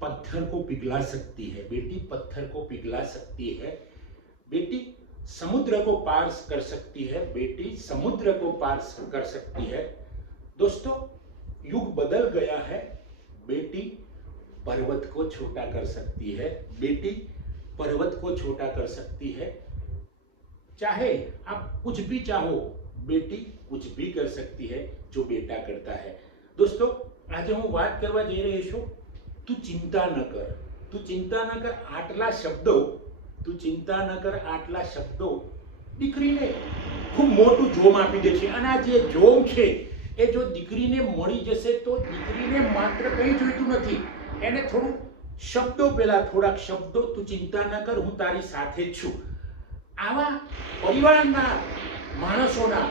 पत्थर को पिघला सकती है, बेटी पत्थर को पिघला सकती है, बेटी समुद्र को पार कर सकती है, बेटी समुद्र को पार कर सकती है। दोस्तों, युग बदल गया है, बेटी पर्वत को छोटा कर सकती है, बेटी पर्वत को छोटा कर सकती है। चाहे आप कुछ भी चाहो, बेटी कुछ भी कर सकती है जो बेटा करता है। दोस्तों, आज हूँ बात करवा जई रही छूं, तू चिंता न कर, तू चिंता न कर आटला शब्दो, तू चिंता न कर आटला शब्दो દીકરીને ખૂબ મોટું જોમ આપી દે છે। અને આ જે જોમ છે એ જો દીકરીને મળી જશે તો દીકરીને માત્ર કંઈ જોઈતું નથી, એને થોડું શબ્દો, પહેલા થોડાક શબ્દો, તું ચિંતા ન કર, હું તારી સાથે જ છું। આવા પરિવારના માણસોના,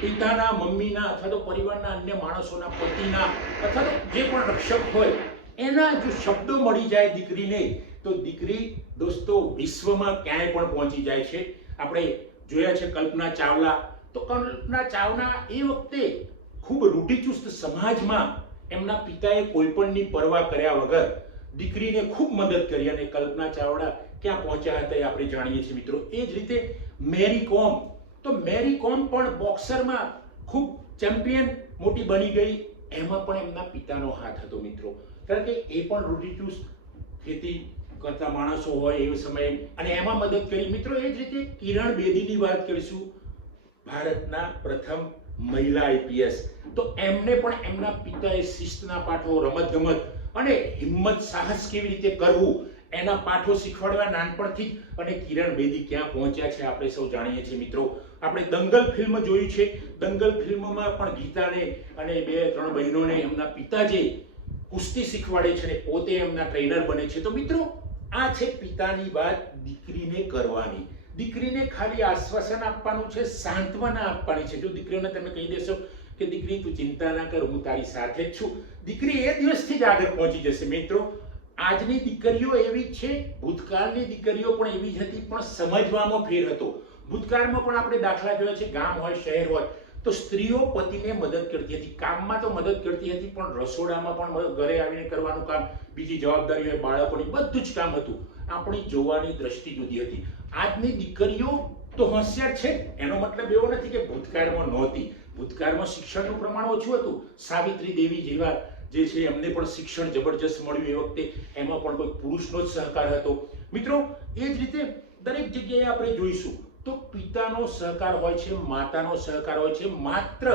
પિતાના, મમ્મીના અથવા તો પરિવારના અન્ય માણસોના, પતિના અથવા તો જે પણ રક્ષક હોય એના જો શબ્દો મળી જાય દીકરીને તો દીકરી દોસ્તો વિશ્વમાં ક્યાંય પણ પહોંચી જાય છે। આપણે જોયા છે કલ્પના ચાવલા, તો કલ્પના ચાવલા એ વખતે ખૂબ રૂઢિચુસ્ત સમાજમાં એમના પિતાએ કોઈપણની પરવા કર્યા વગર દીકરીને ખૂબ મદદ કરી અને કલ્પના ચાવલા ક્યાં પહોંચ્યા હતા એ આપણે જાણીએ છીએ મિત્રો। એ જ રીતે મેરી કોમ, તો મેરી કોમ પણ બોક્સરમાં ખૂબ ચેમ્પિયન મોટી બની ગઈ, એમાં પણ એમના પિતાનો હાથ હતો મિત્રો, કારણ કે એ પણ રૂઢિચુસ્ત ખેતી કરતા માણસો હોય એ સમયે અને એમાં મદદ કરી મિત્રો। એ જ રીતે કિરણ બેદીની વાત કરીશું, ભારતના પ્રથમ મહિલા આઈપીએસ, તો એમને પણ એમના પિતાએ શિસ્તના પાઠો, રમતગમત અને હિંમત, સાહસ કેવી રીતે કરવું એના પાઠો શીખવાડવા નાનપણથી જ। અને કિરણ બેદી ક્યાં પહોંચ્યા છે આપણે સૌ જાણીએ છીએ મિત્રો। આપણે દંગલ ફિલ્મ જોઈ છે, દંગલ ફિલ્મમાં પણ ગીતાને અને 2-3 બહેનોને એમના પિતા જે કુસ્તી શીખવાડે છે ને પોતે એમના ટ્રેનર બને છે। તો મિત્રો આ છે પિતાની વાત દીકરીને કરવાની, દીકરીને ખાલી આશ્વાસન આપવાનું છે, સાંત્વના આપવાની છે। જો દીકરીઓને તમે કહી દેશો કે દીકરી તું ચિંતા ના કર, હું તારી સાથે જ છું, દીકરી એ દિવસથી જ આગળ પહોંચી જશે મિત્રો। આજની દીકરીઓ એવી છે, ભૂતકાળની દીકરીઓ પણ એવી જ હતી, પણ સમજવામાં ફેર હતો। ભૂતકાળમાં પણ આપણે દાખલા જોયા છે, ગામ હોય શહેર હોય તો સ્ત્રીઓ પતિને મદદ કરતી હતી, કામમાં તો મદદ કરતી હતી, પણ રસોડામાં પણ ઘરે આવીને કરવાનું કામ, બીજી જવાબદારી હોય બાળકોની, બધું જ કામ હતું। આપણી જોવાની દ્રષ્ટિ જુદી હતી। આજની દીકરીઓ તો હોશિયાર છે, એનો મતલબ એવો નથી કે ભૂતકાળમાં નહોતી, ભૂતકાળમાં શિક્ષણનું પ્રમાણ ઓછું હતું। સાવિત્રી દેવી જેવા જે છે એમને પણ શિક્ષણ જબરજસ્ત મળ્યું એ વખતે, એમાં પણ કોઈ પુરુષનો જ સહકાર હતો મિત્રો। એ જ રીતે દરેક જગ્યાએ આપણે જોઈશું તો પિતાનો સહકાર હોય છે, માતાનો સહકાર હોય છે। માત્ર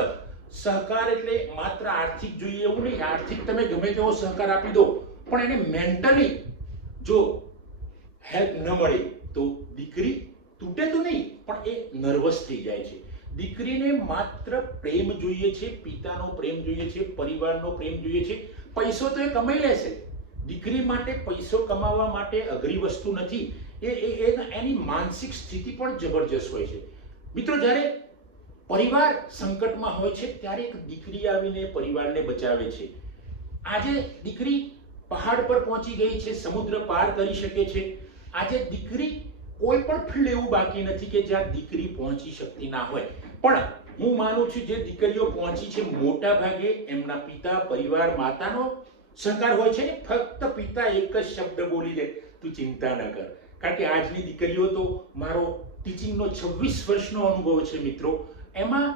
સહકાર એટલે માત્ર આર્થિક જોઈએ એવું નહીં, આર્થિક તમે ગમે તેવો સહકાર આપી દો પણ એને મેન્ટલી જો હેલ્પ ન મળે તો દીકરી તૂટે તો નહીં પણ એ નર્વસ થઈ જાય છે। દીકરીને માત્ર પ્રેમ જોઈએ છે, પિતાનો પ્રેમ જોઈએ છે, પરિવારનો પ્રેમ જોઈએ છે। પૈસો તો એ કમાઈ લેશે, દીકરી માટે પૈસો કમાવવા માટે અઘરી વસ્તુ નથી, એની માનસિક સ્થિતિ પણ જબરજસ્ત હોય છે મિત્રો। જ્યારે પરિવાર સંકટમાં હોય છે ત્યારે એક દીકરી આવીને પરિવારને બચાવે છે। આજે દીકરી પહાડ પર પહોંચી ગઈ છે, સમુદ્ર પાર કરી શકે છે। આજે દીકરી કોઈ પણ ફિલ્ડ એવું બાકી નથી કે જ્યાં દીકરી પહોંચી શકતી ના હોય, પણ હું માનું છું જે દીકરીઓ પહોંચી છે મોટા ભાગે એમના પિતા, પરિવાર, માતાનો સહકાર હોય છે। ફક્ત પિતા એક જ શબ્દ બોલી દે, તું ચિંતા ન કર। કારણ કે આજની દીકરીઓ તો મારો ટીચિંગનો 26 વર્ષનો અનુભવ છે મિત્રો, એમાં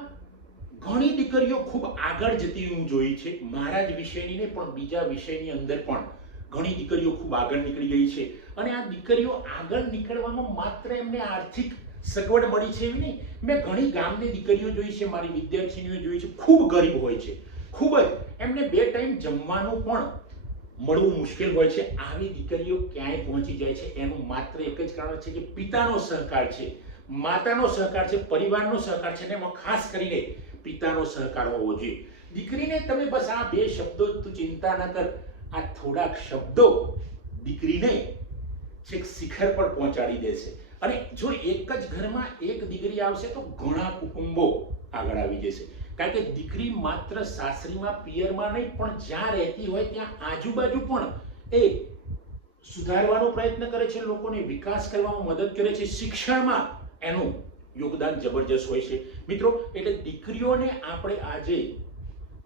ઘણી દીકરીઓ ખૂબ આગળ જતી હું જોઈ છે। મારા જ વિષયની નહીં પણ બીજા વિષયની અંદર પણ ઘણી દીકરીઓ ખૂબ આગળ નીકળી ગઈ છે। અને આ દીકરીઓ આગળ નીકળવામાં માત્ર એમને આર્થિક સગવડ મળી છે એવી નહીં, મેં ઘણી ગામની દીકરીઓ જોઈ છે, મારી વિદ્યાર્થીનીઓ જોઈ છે, ખૂબ ગરીબ હોય છે, ખૂબ જ એમને 2 ટાઈમ જમવાનું પણ મળવું મુશ્કેલ હોય છે। આવી દીકરીઓ ક્યાંય પહોંચી જાય છે એનું માત્ર એક જ કારણ છે કે પિતાનો સહકાર છે, માતાનો સહકાર છે, પરિવારનો સહકાર છે, અને એમાં ખાસ કરીને પિતાનો સહકાર હોવો જોઈએ। દીકરીને તમે બસ આ 2 શબ્દો, તું ચિંતા ન કર, આ થોડાક શબ્દો દીકરીને છેક શિખર પર પહોંચાડી દેશે। અને જો એક જ ઘરમાં એક દીકરી આવશે તો ઘણા કુટુંબો આગળ આવી જશે। કારણ કે દીકરી માત્ર સાસરીમાં, પિયરમાં નહીં પણ જ્યાં રહેતી હોય ત્યાં આજુબાજુ પણ એ સુધારવાનો પ્રયત્ન કરે છે, લોકોને વિકાસ કરવામાં મદદ કરે છે, શિક્ષણમાં એનું યોગદાન જબરજસ્ત હોય છે મિત્રો। એટલે દીકરીઓને આપણે આજે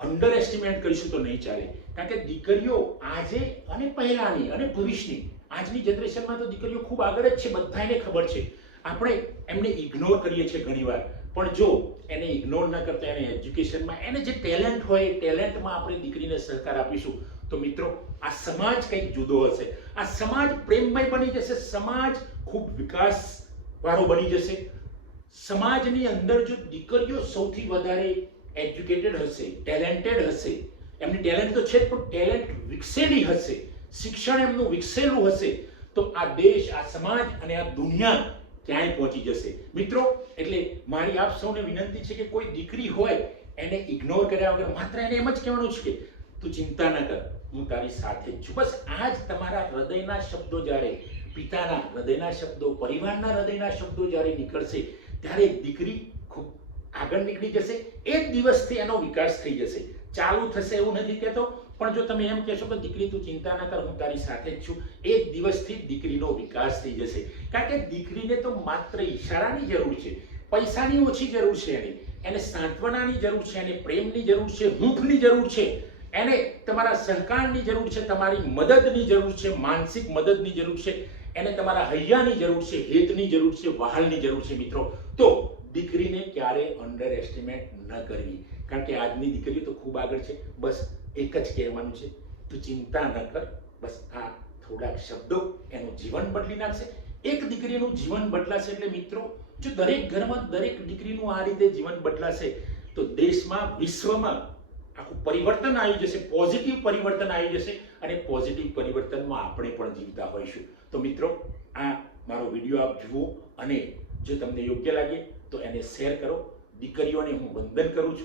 અંડર એસ્ટિમેટ કરીશું તો નહીં ચાલે, કારણ કે દીકરીઓ આજે અને પહેલાની અને ભવિષ્યની આજની જનરેશનમાં તો દીકરીઓ ખૂબ આગળ જ છે, બધાને ખબર છે. આપણે એમને ઇગ્નોર કરીએ છીએ ઘણીવાર, પણ જો એને ઇગ્નોર ન કરતા એને એજ્યુકેશનમાં એને જે ટેલેન્ટ હોય એ ટેલેન્ટમાં આપણે દીકરીને સહકાર આપીશું તો મિત્રો આ સમાજ કંઈક જુદો હશે. આ સમાજ પ્રેમમય બની જશે, સમાજ ખૂબ વિકાસ વાળો બની જશે. સમાજની અંદર જો દીકરીઓ સૌથી વધારે એજ્યુકેટેડ હશે, ટેલેન્ટેડ હશે, એમની ટેલેન્ટ તો છે જ પણ ટેલેન્ટ વિકસેલી હશે, શિક્ષણ એમનું વિકસેલું હશે, તો આ દેશ, આ સમાજ અને આ દુનિયા ક્યાંય પહોંચી જશે. મિત્રો એટલે મારી આપ સૌને વિનંતી છે કે કોઈ દીકરી હોય એને ઇગ્નોર કર્યા વગર માત્ર એને એમ જ કહેવાનું છે કે તું ચિંતા ન કર, હું તારી સાથે જ છું. બસ આ જ તમારા હૃદયના શબ્દો જ્યારે પિતાના હૃદયના શબ્દો, પરિવારના હૃદયના શબ્દો જ્યારે નીકળશે ત્યારે દીકરી ખૂબ આગળ નીકળી જશે. એક દિવસથી એનો વિકાસ થઈ જશે, ચાલુ થશે એવું નથી કહેતો, પણ જો તમે એમ કહેશો કે દીકરી તું ચિંતા ન કર, હું તારી સાથે જ છું, એક દિવસથી દીકરીનો વિકાસ થઈ જશે. કારણ કે દીકરીને તો માત્ર ઈશારાની જરૂર છે, પૈસાની ઓછી જરૂર છે, એને સાંત્વનાની જરૂર છે, એને પ્રેમની જરૂર છે, હૂંફની જરૂર છે, એને તમારા સહકારની જરૂર છે, તમારી મદદની જરૂર છે, માનસિક મદદની જરૂર છે, એને તમારા હૈયાની જરૂર છે, હેતની જરૂર છે, વહાલની જરૂર છે. મિત્રો તો દીકરીને ક્યારે અંડર એસ્ટિમેટ ન કરવી, કારણ કે આજની દીકરીઓ તો ખૂબ આગળ છે. બસ એક જ કહેવાનું છે, તું ચિંતા ન કર. બસ આ થોડાક શબ્દો એનું જીવન બદલી નાખશે. એક દીકરીનું જીવન બદલાશે એટલે મિત્રો જો દરેક ઘરમાં દરેક દીકરીનું આ રીતે જીવન બદલાશે તો દેશમાં, વિશ્વમાં આખું પરિવર્તન આવી જશે, પોઝિટિવ પરિવર્તન આવી જશે અને પોઝિટિવ પરિવર્તનમાં આપણે પણ જીવતા હોઈશું. તો મિત્રો આ મારો વિડીયો આપ જુઓ અને જો તમને યોગ્ય લાગે તો એને શેર કરો. દીકરીઓને હું વંદન કરું છું.